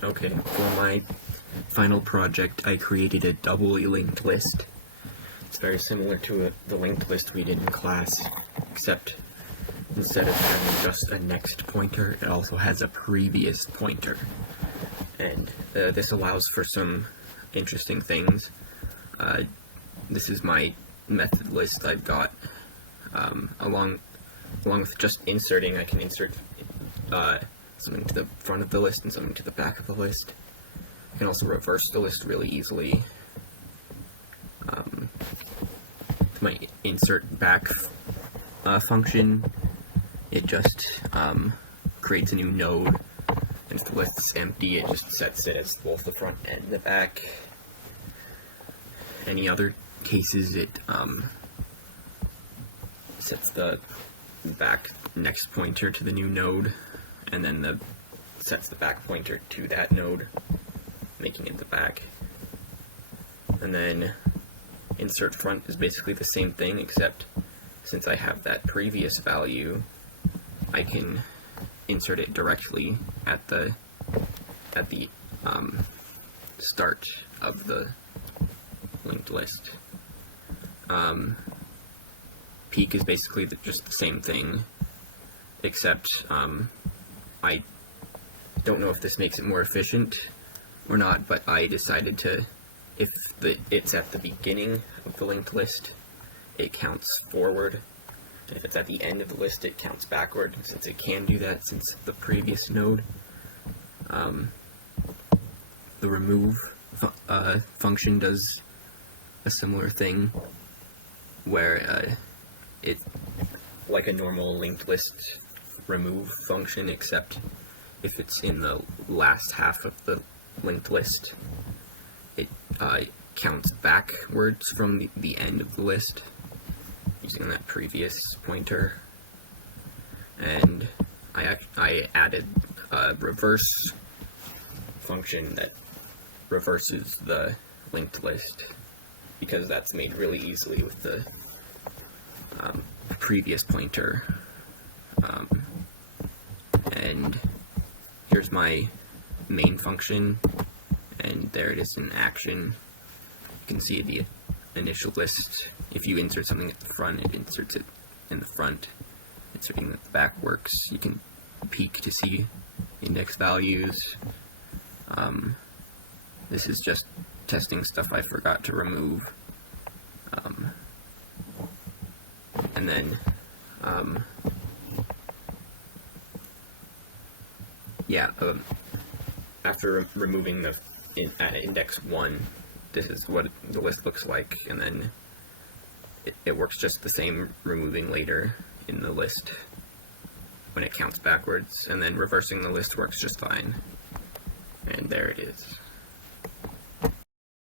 Okay, for my final project, I created a doubly linked list. It's very similar to the linked list we did in class, except instead of having just a next pointer, it also has a previous pointer. And this allows for some interesting things. This is my method list I've got. Along with just inserting, I can insert something to the front of the list and something to the back of the list. I can also reverse the list really easily. With my insert back function, it just creates a new node, and if the list is empty, it just sets it as both the front and the back. Any other cases, it sets the back next pointer to the new node, and then sets the back pointer to that node, making it the back. And then insert front is basically the same thing, except since I have that previous value, I can insert it directly at the start of the linked list. Peek is basically just the same thing, except I don't know if this makes it more efficient or not, but I decided to, if it's at the beginning of the linked list, it counts forward, and if it's at the end of the list, it counts backward, since it can do that since the previous node. The remove function does a similar thing, where it's like a normal linked list remove function, except if it's in the last half of the linked list, it counts backwards from the end of the list using that previous pointer. And I added a reverse function that reverses the linked list, because that's made really easily with the previous pointer. And here's my main function, and there it is in action. You can see the initial list. If you insert something at the front, it inserts it in the front. Inserting at the back works. You can peek to see index values. This is just testing stuff I forgot to remove. And then, after removing at index 1, this is what the list looks like, and then it works just the same removing later in the list when it counts backwards, and then reversing the list works just fine. And there it is.